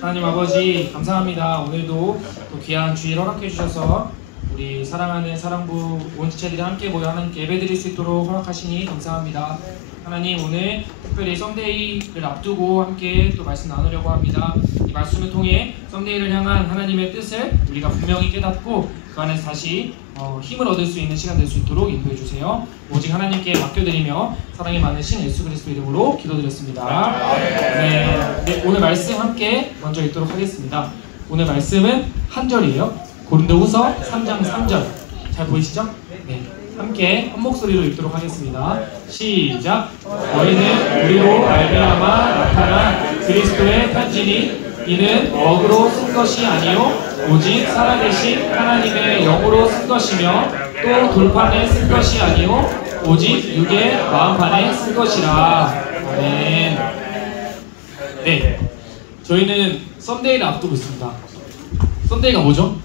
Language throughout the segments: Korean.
하나님 아버지 감사합니다. 오늘도 또 귀한 주일 허락해 주셔서 우리 사랑하는 사랑부 원지체들이 함께 모여 하나님께 예배드릴 수 있도록 허락하시니 감사합니다. 하나님, 오늘 특별히 썸데이를 앞두고 함께 또 말씀 나누려고 합니다. 이 말씀을 통해 썸데이를 향한 하나님의 뜻을 우리가 분명히 깨닫고 그 안에서 다시 힘을 얻을 수 있는 시간 될 수 있도록 인도해 주세요. 오직 하나님께 맡겨드리며 사랑이 많으신 예수 그리스도 이름으로 기도드렸습니다. 네, 오늘 말씀 함께 먼저 읽도록 하겠습니다. 오늘 말씀은 한 절이에요. 고린도후서 3장 3절. 잘 보이시죠? 네. 함께 한 목소리로 읽도록 하겠습니다. 시작. 너희는 우리로 말미암아 나타난 그리스도의 편지니 이는 억으로 쓴 것이 아니요 오직 살아계신 하나님의 영으로 쓴 것이며 또 돌판에 쓴 것이 아니요 오직 육의 마음판에 쓴 것이라. 아멘. 네, 저희는 썸데이를 앞두고 있습니다. 썸데이가 뭐죠?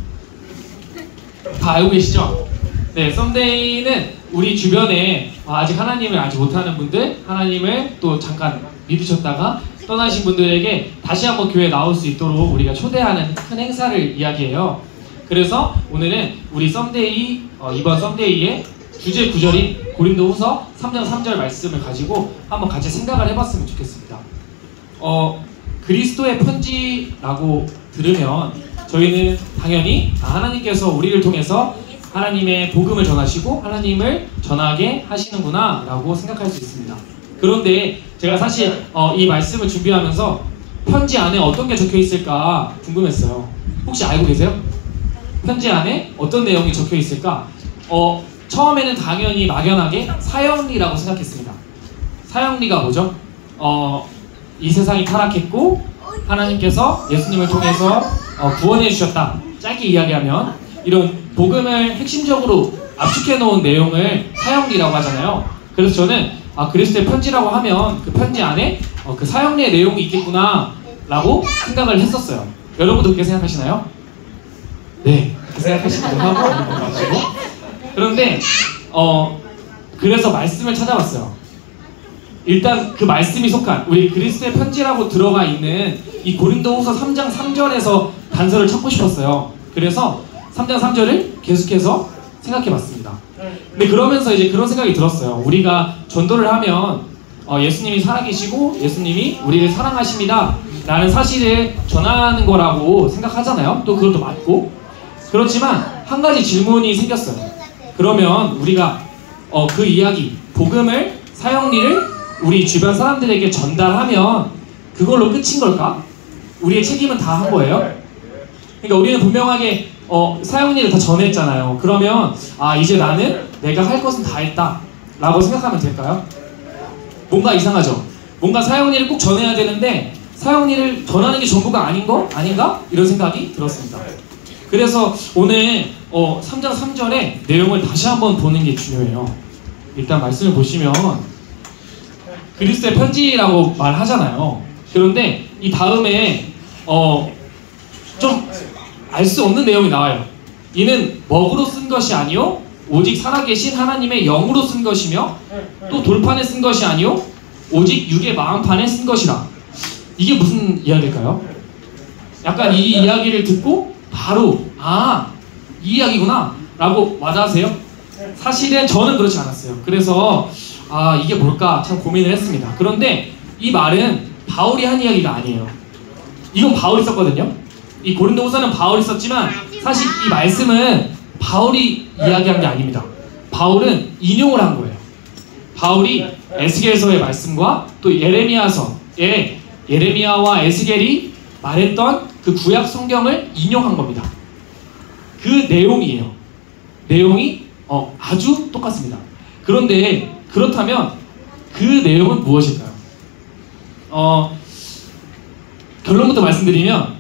다 알고 계시죠? 네, 썸데이는 우리 주변에 아직 하나님을 알지 못하는 분들, 하나님을 또 잠깐 믿으셨다가 떠나신 분들에게 다시 한번 교회에 나올 수 있도록 우리가 초대하는 큰 행사를 이야기해요. 그래서 오늘은 우리 썸데이, 이번 썸데이의 주제 구절인 고린도후서 3장 3절 말씀을 가지고 한번 같이 생각을 해봤으면 좋겠습니다. 그리스도의 편지라고 들으면 저희는 당연히 하나님께서 우리를 통해서 하나님의 복음을 전하시고 하나님을 전하게 하시는구나 라고 생각할 수 있습니다. 그런데 제가 사실 이 말씀을 준비하면서 편지 안에 어떤 게 적혀 있을까 궁금했어요. 혹시 알고 계세요? 편지 안에 어떤 내용이 적혀 있을까? 처음에는 당연히 막연하게 사형리라고 생각했습니다. 사형리가 뭐죠? 이 세상이 타락했고 하나님께서 예수님을 통해서 구원해 주셨다. 짧게 이야기하면 이런 복음을 핵심적으로 압축해 놓은 내용을 사형리라고 하잖아요. 그래서 저는 그리스도의 편지라고 하면 그 편지 안에 그 사형리의 내용이 있겠구나 라고 생각을 했었어요. 여러분도 그렇게 생각하시나요? 네, 그렇게 생각하시기도 하고. 그런데 그래서 말씀을 찾아봤어요. 일단 그 말씀이 속한 우리 그리스도의 편지라고 들어가 있는 이 고린도후서 3장 3절에서 단서를 찾고 싶었어요. 그래서 3장 3절을 계속해서 생각해봤습니다. 근데 그러면서 이제 그런 생각이 들었어요. 우리가 전도를 하면 예수님이 살아계시고 예수님이 우리를 사랑하십니다 라는 사실을 전하는 거라고 생각하잖아요. 또 그것도 맞고. 그렇지만 한 가지 질문이 생겼어요. 그러면 우리가 그 이야기, 복음을, 사형리를 우리 주변 사람들에게 전달하면 그걸로 끝인 걸까? 우리의 책임은 다 한 거예요? 그러니까 우리는 분명하게 사형리를 다 전했잖아요. 그러면 이제 나는 내가 할 것은 다 했다 라고 생각하면 될까요? 뭔가 이상하죠? 뭔가 사형리를 꼭 전해야 되는데 사형리를 전하는 게 전부가 아닌가? 이런 생각이 들었습니다. 그래서 오늘 3장 3절의 내용을 다시 한번 보는 게 중요해요. 일단 말씀을 보시면 그리스도의 편지라고 말하잖아요. 그런데 이 다음에 좀 알 수 없는 내용이 나와요. 이는 먹으로 쓴 것이 아니요 오직 살아계신 하나님의 영으로 쓴 것이며 또 돌판에 쓴 것이 아니요 오직 육의 마음판에 쓴 것이라. 이게 무슨 이야기일까요? 약간 이 이야기를 듣고 바로 이 이야기구나 라고 와닿으세요? 사실은 저는 그렇지 않았어요. 그래서 이게 뭘까 참 고민을 했습니다. 그런데 이 말은 바울이 한 이야기가 아니에요. 이건 바울이 썼거든요. 이 고린도후서는 바울이 썼지만 사실 이 말씀은 바울이 이야기한 게 아닙니다. 바울은 인용을 한 거예요. 바울이 에스겔서의 말씀과 또 예레미야서에 예레미야와 에스겔이 말했던 그 구약 성경을 인용한 겁니다. 그 내용이에요. 내용이 아주 똑같습니다. 그런데 그렇다면 그 내용은 무엇일까요? 결론부터 말씀드리면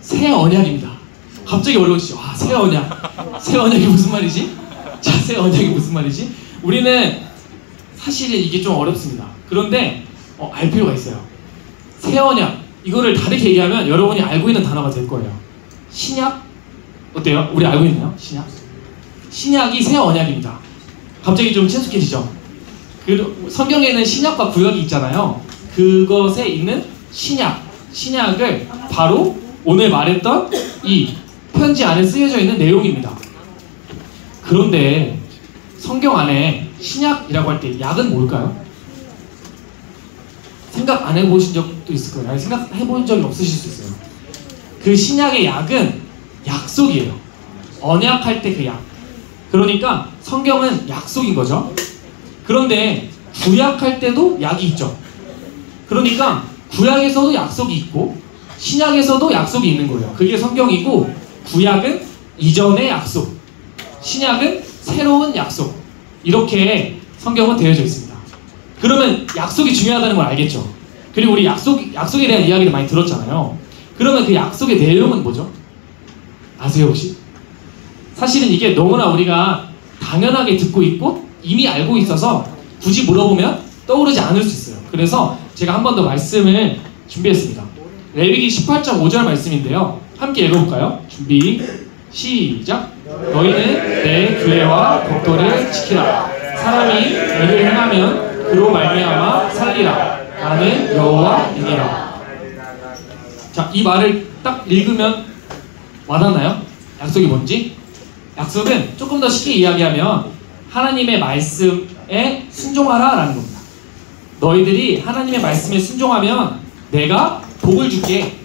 새 언약입니다. 갑자기 어려워지죠. 새 언약. 새 언약이 무슨 말이지? 자, 새 언약이 무슨 말이지? 우리는 사실은 이게 좀 어렵습니다. 그런데 알 필요가 있어요. 새 언약. 이거를 다르게 얘기하면 여러분이 알고 있는 단어가 될 거예요. 신약? 어때요? 우리 알고 있나요? 신약? 신약이 새 언약입니다. 갑자기 좀 친숙해지죠? 성경에는 신약과 구약이 있잖아요. 그것에 있는 신약, 신약을 바로 오늘 말했던 이 편지 안에 쓰여져 있는 내용입니다. 그런데 성경 안에 신약이라고 할 때 약은 뭘까요? 생각 안 해보신 적도 있을 거예요. 아니, 생각해본 적이 없으실 수 있어요. 그 신약의 약은 약속이에요. 언약할 때 그 약. 그러니까 성경은 약속인 거죠. 그런데 구약할 때도 약이 있죠. 그러니까 구약에서도 약속이 있고 신약에서도 약속이 있는 거예요. 그게 성경이고 구약은 이전의 약속, 신약은 새로운 약속. 이렇게 성경은 되어져 있습니다. 그러면 약속이 중요하다는 걸 알겠죠. 그리고 우리 약속에 대한 이야기를 많이 들었잖아요. 그러면 그 약속의 내용은 뭐죠? 아세요 혹시? 사실은 이게 너무나 우리가 당연하게 듣고 있고 이미 알고 있어서 굳이 물어보면 떠오르지 않을 수 있어요. 그래서 제가 한 번 더 말씀을 준비했습니다. 레위기 18장 5절 말씀인데요. 함께 읽어볼까요? 준비 시작. 너희는 내 규례와 법도를 지키라. 사람이 이를 행하면 그로 말미암아 살리라. 나는 여호와이니라. 자, 이 말을 딱 읽으면 와닿나요? 약속이 뭔지? 약속은 조금 더 쉽게 이야기하면 하나님의 말씀에 순종하라 라는 겁니다. 너희들이 하나님의 말씀에 순종하면 내가 복을 줄게.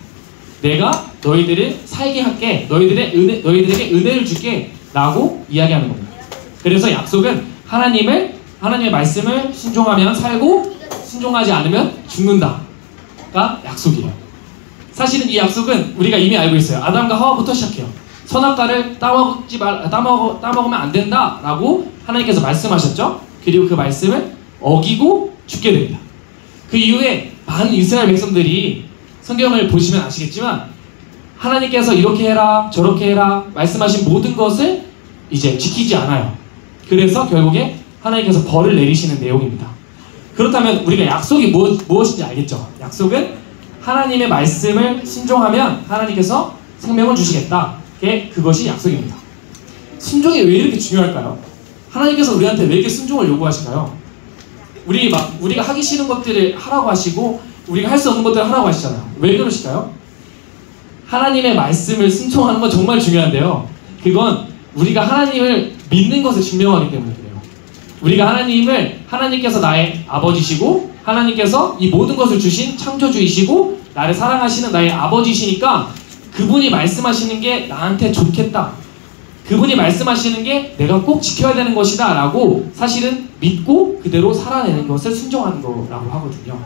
내가 너희들을 살게 할게. 너희들에게 은혜를 줄게 라고 이야기하는 겁니다. 그래서 약속은 하나님의 말씀을 순종하면 살고 순종하지 않으면 죽는다가 약속이에요. 사실은 이 약속은 우리가 이미 알고 있어요. 아담과 하와부터 시작해요. 선악과를 따먹으면 안 된다라고 하나님께서 말씀하셨죠. 그리고 그 말씀을 어기고 죽게 됩니다. 그 이후에 많은 이스라엘 백성들이 성경을 보시면 아시겠지만 하나님께서 이렇게 해라 저렇게 해라 말씀하신 모든 것을 이제 지키지 않아요. 그래서 결국에 하나님께서 벌을 내리시는 내용입니다. 그렇다면 우리가 약속이 무엇인지 알겠죠? 약속은 하나님의 말씀을 순종하면 하나님께서 생명을 주시겠다. 그것이 약속입니다. 순종이 왜 이렇게 중요할까요? 하나님께서 우리한테 왜 이렇게 순종을 요구하실까요? 우리가 하기 싫은 것들을 하라고 하시고 우리가 할 수 없는 것들을 하라고 하시잖아요. 왜 그러실까요? 하나님의 말씀을 순종하는 건 정말 중요한데요. 그건 우리가 하나님을 믿는 것을 증명하기 때문에 그래요. 우리가 하나님께서 나의 아버지시고 하나님께서 이 모든 것을 주신 창조주이시고 나를 사랑하시는 나의 아버지시니까 그분이 말씀하시는 게 나한테 좋겠다. 그분이 말씀하시는 게 내가 꼭 지켜야 되는 것이다 라고 사실은 믿고 그대로 살아내는 것을 순종하는 거라고 하거든요.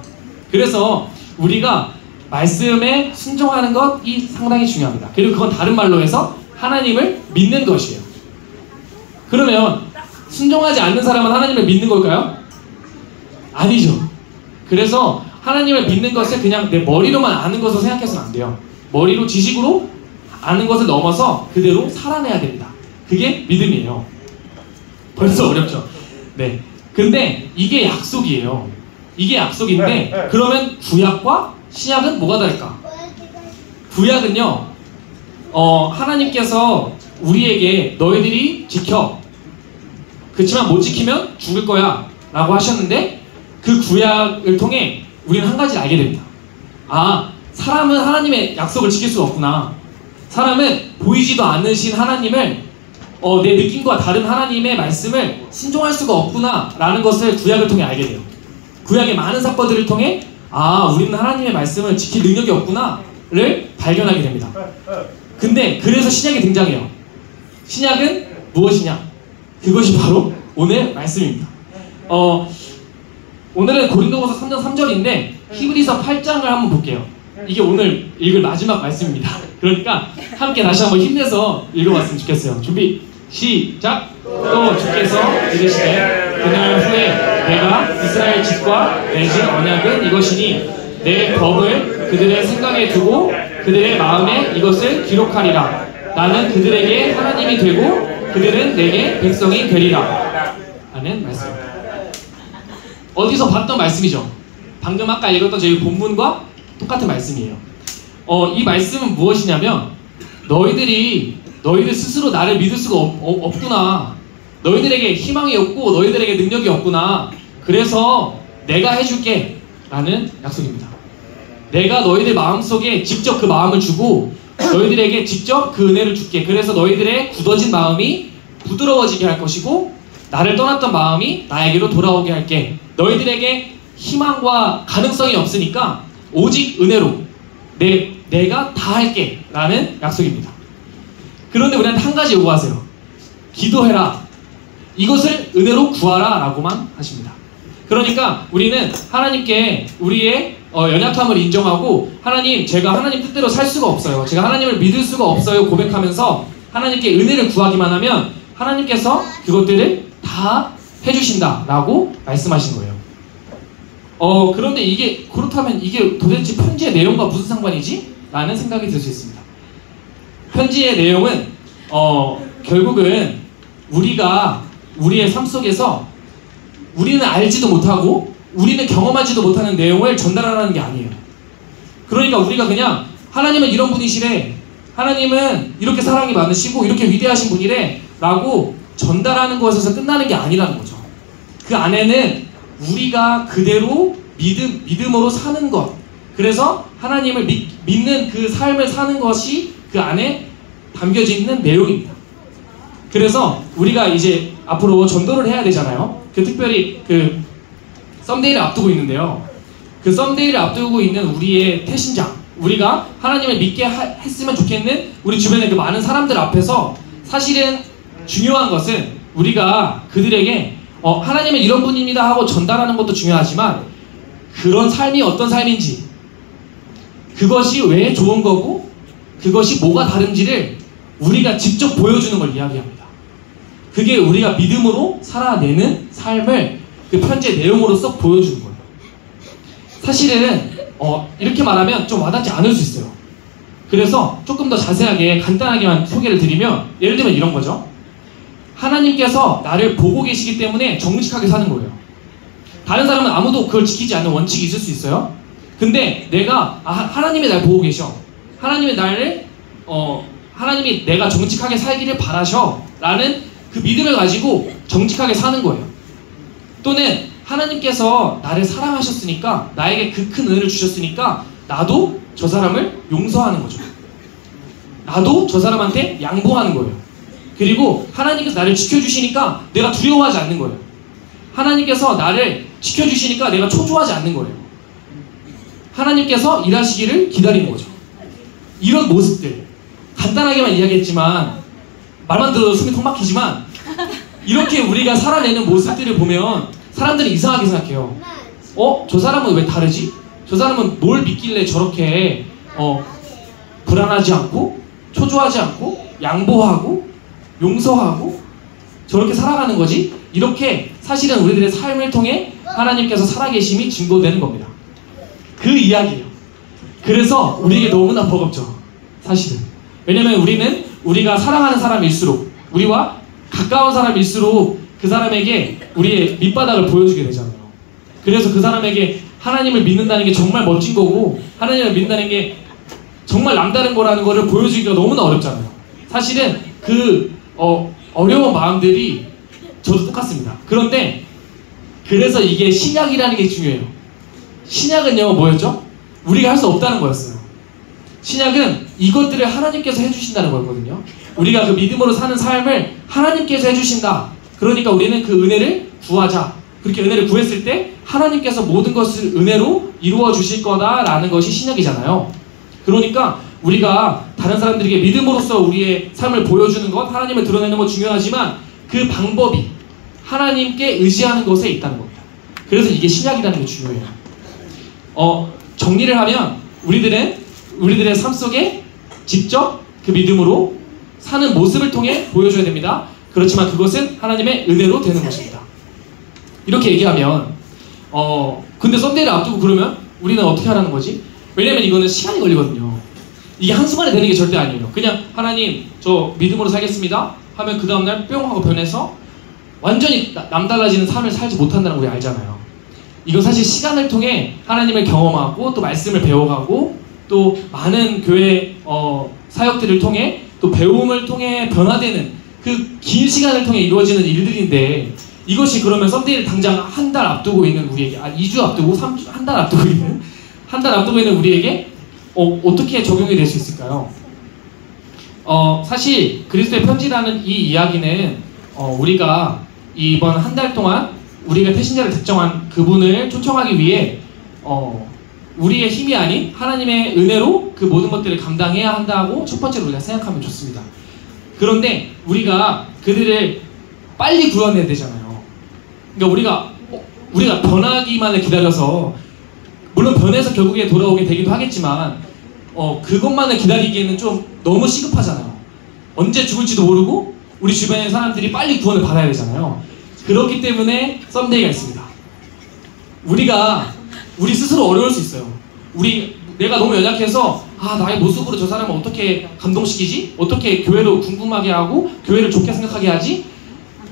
그래서 우리가 말씀에 순종하는 것이 상당히 중요합니다. 그리고 그건 다른 말로 해서 하나님을 믿는 것이에요. 그러면 순종하지 않는 사람은 하나님을 믿는 걸까요? 아니죠. 그래서 하나님을 믿는 것을 그냥 내 머리로만 아는 것으로 생각해서는 안 돼요. 머리로 지식으로 아는 것을 넘어서 그대로 살아내야 됩니다. 그게 믿음이에요. 벌써 어렵죠? 네. 근데 이게 약속이에요. 이게 약속인데 그러면 구약과 신약은 뭐가 다를까? 구약은요 하나님께서 우리에게 너희들이 지켜 그렇지만 못 지키면 죽을 거야 라고 하셨는데 그 구약을 통해 우리는 한 가지를 알게 됩니다. 사람은 하나님의 약속을 지킬 수가 없구나. 사람은 보이지도 않으신 하나님을 내 느낌과 다른 하나님의 말씀을 순종할 수가 없구나 라는 것을 구약을 통해 알게 돼요. 구약의 많은 사건들을 통해 우리는 하나님의 말씀을 지킬 능력이 없구나를 발견하게 됩니다. 근데 그래서 신약이 등장해요. 신약은 무엇이냐? 그것이 바로 오늘 말씀입니다. 오늘은 고린도후서 3장 3절인데 히브리서 8장을 한번 볼게요. 이게 오늘 읽을 마지막 말씀입니다. 그러니까 함께 다시 한번 힘내서 읽어봤으면 좋겠어요. 준비 시작. 또 주께서 이르시되 그날 후에 내가 이스라엘 집과 맺은 언약은 이것이니 내 법을 그들의 생각에 두고 그들의 마음에 이것을 기록하리라. 나는 그들에게 하나님이 되고 그들은 내게 백성이 되리라 라는 말씀입니다. 어디서 봤던 말씀이죠? 방금 아까 읽었던 저희 본문과 똑같은 말씀이에요. 이 말씀은 무엇이냐면 너희들 스스로 나를 믿을 수가 없구나. 너희들에게 희망이 없고 너희들에게 능력이 없구나. 그래서 내가 해줄게 라는 약속입니다. 내가 너희들 마음속에 직접 그 마음을 주고 너희들에게 직접 그 은혜를 줄게. 그래서 너희들의 굳어진 마음이 부드러워지게 할 것이고 나를 떠났던 마음이 나에게로 돌아오게 할게. 너희들에게 희망과 가능성이 없으니까 오직 은혜로 내가 다 할게 라는 약속입니다. 그런데 우리한테 한 가지 요구하세요. 기도해라. 이것을 은혜로 구하라 라고만 하십니다. 그러니까 우리는 하나님께 우리의 연약함을 인정하고 하나님, 제가 하나님 뜻대로 살 수가 없어요. 제가 하나님을 믿을 수가 없어요. 고백하면서 하나님께 은혜를 구하기만 하면 하나님께서 그것들을 다 해주신다 라고 말씀하신 거예요. 그런데 이게 그렇다면 이게 도대체 편지의 내용과 무슨 상관이지? 라는 생각이 들 수 있습니다. 편지의 내용은 결국은 우리가 우리의 삶 속에서 우리는 알지도 못하고 우리는 경험하지도 못하는 내용을 전달하라는 게 아니에요. 그러니까 우리가 그냥 하나님은 이런 분이시래, 하나님은 이렇게 사랑이 많으시고 이렇게 위대하신 분이래 라고 전달하는 것에서 끝나는 게 아니라는 거죠. 그 안에는 우리가 그대로 믿음으로 사는 것, 그래서 하나님을 믿는 그 삶을 사는 것이 그 안에 담겨져 있는 내용입니다. 그래서 우리가 이제 앞으로 전도를 해야 되잖아요. 특별히 그 썸데이를 앞두고 있는데요. 그 썸데이를 앞두고 있는 우리의 태신장, 우리가 하나님을 믿게 했으면 좋겠는 우리 주변의 그 많은 사람들 앞에서 사실은 중요한 것은 우리가 그들에게 하나님은 이런 분입니다 하고 전달하는 것도 중요하지만 그런 삶이 어떤 삶인지, 그것이 왜 좋은 거고 그것이 뭐가 다른지를 우리가 직접 보여주는 걸 이야기합니다. 그게 우리가 믿음으로 살아내는 삶을 그 편지의 내용으로 쏙 보여주는 거예요. 사실은 이렇게 말하면 좀 와닿지 않을 수 있어요. 그래서 조금 더 자세하게 간단하게만 소개를 드리면, 예를 들면 이런 거죠. 하나님께서 나를 보고 계시기 때문에 정직하게 사는 거예요. 다른 사람은 아무도 그걸 지키지 않는 원칙이 있을 수 있어요. 근데 내가 하나님이 날 보고 계셔, 하나님이 하나님이 내가 정직하게 살기를 바라셔 라는 그 믿음을 가지고 정직하게 사는 거예요. 또는 하나님께서 나를 사랑하셨으니까, 나에게 그 큰 은혜를 주셨으니까 나도 저 사람을 용서하는 거죠. 나도 저 사람한테 양보하는 거예요. 그리고 하나님께서 나를 지켜주시니까 내가 두려워하지 않는 거예요. 하나님께서 나를 지켜주시니까 내가 초조하지 않는 거예요. 하나님께서 일하시기를 기다리는 거죠. 이런 모습들, 간단하게만 이야기했지만 말만 들어도 숨이 턱 막히지만, 이렇게 우리가 살아내는 모습들을 보면 사람들이 이상하게 생각해요. 저 사람은 왜 다르지? 저 사람은 뭘 믿길래 저렇게 불안하지 않고 초조하지 않고 양보하고 용서하고 저렇게 살아가는 거지? 이렇게 사실은 우리들의 삶을 통해 하나님께서 살아계심이 증거되는 겁니다. 그 이야기예요. 그래서 우리에게 너무나 버겁죠, 사실은. 왜냐면 우리가 사랑하는 사람일수록, 우리와 가까운 사람일수록 그 사람에게 우리의 밑바닥을 보여주게 되잖아요. 그래서 그 사람에게 하나님을 믿는다는 게 정말 멋진 거고, 하나님을 믿는다는 게 정말 남다른 거라는 거를 보여주기가 너무나 어렵잖아요. 사실은 그 어려운 마음들이 저도 똑같습니다. 그런데 그래서 이게 신약이라는 게 중요해요. 신약은요, 뭐였죠? 우리가 할 수 없다는 거였어요. 신약은 이것들을 하나님께서 해주신다는 거거든요. 우리가 그 믿음으로 사는 삶을 하나님께서 해주신다. 그러니까 우리는 그 은혜를 구하자. 그렇게 은혜를 구했을 때 하나님께서 모든 것을 은혜로 이루어 주실 거다라는 것이 신약이잖아요. 그러니까 우리가 다른 사람들에게 믿음으로써 우리의 삶을 보여주는 것, 하나님을 드러내는 것 중요하지만 그 방법이 하나님께 의지하는 것에 있다는 겁니다. 그래서 이게 신약이라는 게 중요해요. 정리를 하면 우리들의 삶 속에 직접 그 믿음으로 사는 모습을 통해 보여줘야 됩니다. 그렇지만 그것은 하나님의 은혜로 되는 것입니다. 이렇게 얘기하면 근데 썬데이를 앞두고 그러면 우리는 어떻게 하라는 거지? 왜냐면 이거는 시간이 걸리거든요. 이게 한순간에 되는 게 절대 아니에요. 그냥 하나님 저 믿음으로 살겠습니다 하면 그 다음날 뿅 하고 변해서 완전히 남달라지는 삶을 살지 못한다는 걸 우리 알잖아요. 이건 사실 시간을 통해 하나님을 경험하고 또 말씀을 배워가고 또 많은 교회 사역들을 통해 또 배움을 통해 변화되는 그 긴 시간을 통해 이루어지는 일들인데, 이것이 그러면 썸데이를 당장 한 달 앞두고 있는 우리에게 2주 앞두고 3주, 한 달 앞두고 있는 한 달 앞두고 있는 우리에게 어떻게 적용이 될 수 있을까요? 사실 그리스도의 편지라는 이 이야기는 우리가 이번 한 달 동안 우리가 태신자를 특정한 그분을 초청하기 위해 우리의 힘이 아닌 하나님의 은혜로 그 모든 것들을 감당해야 한다고 첫 번째로 우리가 생각하면 좋습니다. 그런데 우리가 그들을 빨리 구원해야 되잖아요. 그러니까 우리가 변하기만을 기다려서, 물론 변해서 결국에 돌아오게 되기도 하겠지만 그것만을 기다리기에는 좀 너무 시급하잖아요. 언제 죽을지도 모르고 우리 주변의 사람들이 빨리 구원을 받아야 되잖아요. 그렇기 때문에 썸데이가 있습니다. 우리 스스로 어려울 수 있어요. 내가 너무 연약해서 나의 모습으로 저 사람을 어떻게 감동시키지? 어떻게 교회로 궁금하게 하고 교회를 좋게 생각하게 하지?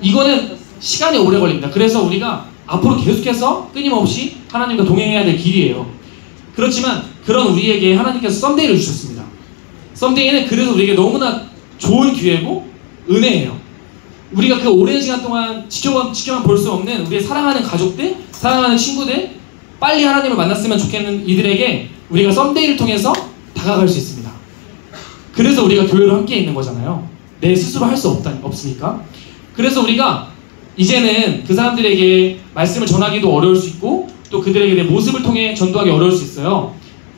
이거는 시간이 오래 걸립니다. 그래서 우리가 앞으로 계속해서 끊임없이 하나님과 동행해야 될 길이에요. 그렇지만 그런 우리에게 하나님께서 썸데이를 주셨습니다. 썸데이는 그래서 우리에게 너무나 좋은 기회고 은혜예요. 우리가 그 오랜 시간 동안 지켜만 볼 수 없는 우리의 사랑하는 가족들, 사랑하는 친구들, 빨리 하나님을 만났으면 좋겠는 이들에게 우리가 썸데이를 통해서 다가갈 수 있습니다. 그래서 우리가 교회로 함께 있는 거잖아요. 내 스스로 할 수 없으니까. 그래서 우리가 이제는 그 사람들에게 말씀을 전하기도 어려울 수 있고, 또 그들에게 내 모습을 통해 전도하기 어려울 수 있어요.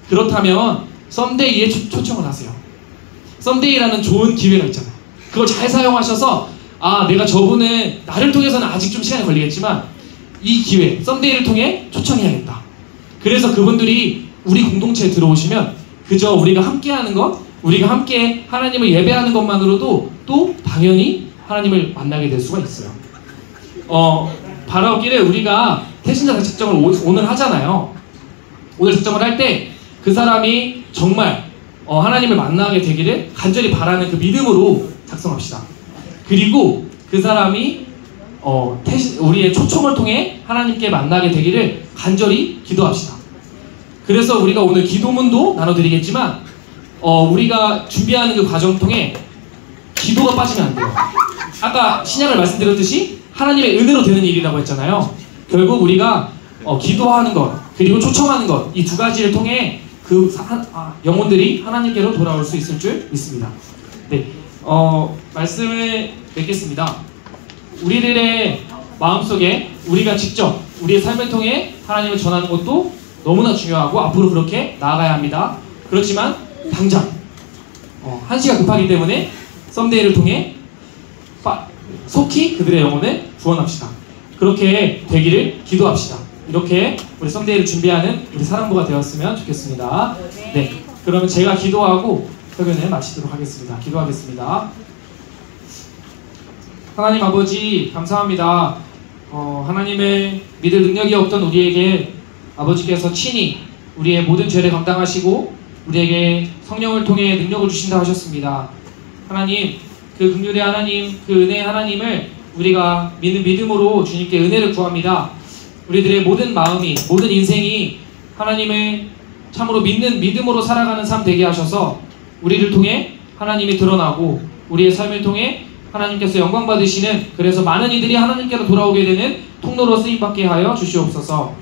그렇다면 썸데이에 초청을 하세요. 썸데이라는 좋은 기회가 있잖아요. 그걸 잘 사용하셔서 내가 저분은 나를 통해서는 아직 좀 시간이 걸리겠지만 이 기회, 썸데이를 통해 초청해야겠다. 그래서 그분들이 우리 공동체에 들어오시면 그저 우리가 함께하는 것, 우리가 함께 하나님을 예배하는 것만으로도 또 당연히 하나님을 만나게 될 수가 있어요. 바라옵기를 우리가 태신자 작정을 오늘 하잖아요. 오늘 작정을 할 때 그 사람이 정말 하나님을 만나게 되기를 간절히 바라는 그 믿음으로 작성합시다. 그리고 그 사람이 우리의 초청을 통해 하나님께 만나게 되기를 간절히 기도합시다. 그래서 우리가 오늘 기도문도 나눠드리겠지만 우리가 준비하는 그 과정 통해 기도가 빠지면 안 돼요. 아까 신약을 말씀드렸듯이 하나님의 은혜로 되는 일이라고 했잖아요. 결국 우리가 기도하는 것 그리고 초청하는 것, 이 두 가지를 통해 영혼들이 하나님께로 돌아올 수 있을 줄 믿습니다. 네, 말씀을 맺겠습니다. 우리들의 마음속에 우리가 직접 우리의 삶을 통해 하나님을 전하는 것도 너무나 중요하고 앞으로 그렇게 나아가야 합니다. 그렇지만 당장 한시가 급하기 때문에 썸데이를 통해 속히 그들의 영혼을 구원합시다. 그렇게 되기를 기도합시다. 이렇게 우리 썸데이를 준비하는 우리 사랑부가 되었으면 좋겠습니다. 네, 그러면 제가 기도하고 설교를 마치도록 하겠습니다. 기도하겠습니다. 하나님 아버지 감사합니다. 하나님을 믿을 능력이 없던 우리에게 아버지께서 친히 우리의 모든 죄를 감당하시고 우리에게 성령을 통해 능력을 주신다 하셨습니다. 하나님, 그 긍휼의 하나님, 그 은혜의 하나님을 우리가 믿는 믿음으로 주님께 은혜를 구합니다. 우리들의 모든 마음이, 모든 인생이 하나님을 참으로 믿는 믿음으로 살아가는 삶 되게 하셔서 우리를 통해 하나님이 드러나고 우리의 삶을 통해 하나님께서 영광 받으시는, 그래서 많은 이들이 하나님께로 돌아오게 되는 통로로 쓰임받게 하여 주시옵소서.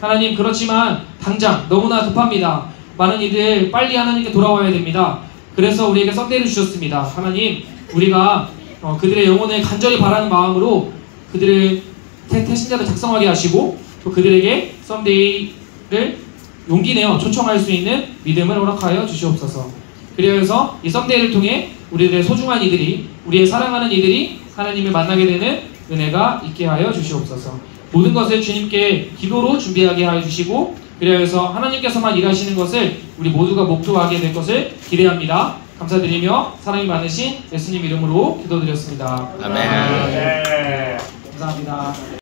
하나님, 그렇지만 당장 너무나 급합니다. 많은 이들 빨리 하나님께 돌아와야 됩니다. 그래서 우리에게 썸데이를 주셨습니다. 하나님, 우리가 그들의 영혼을 간절히 바라는 마음으로 그들을 태신자를 작성하게 하시고 또 그들에게 썸데이를 용기 내어 초청할 수 있는 믿음을 허락하여 주시옵소서. 그래서 이 썸데이를 통해 우리들의 소중한 이들이, 우리의 사랑하는 이들이 하나님을 만나게 되는 은혜가 있게 하여 주시옵소서. 모든 것을 주님께 기도로 준비하게 하여 주시고, 그래서 하나님께서만 일하시는 것을 우리 모두가 목도하게 될 것을 기대합니다. 감사드리며 사랑이 많으신 예수님 이름으로 기도드렸습니다. 아멘. 감사합니다.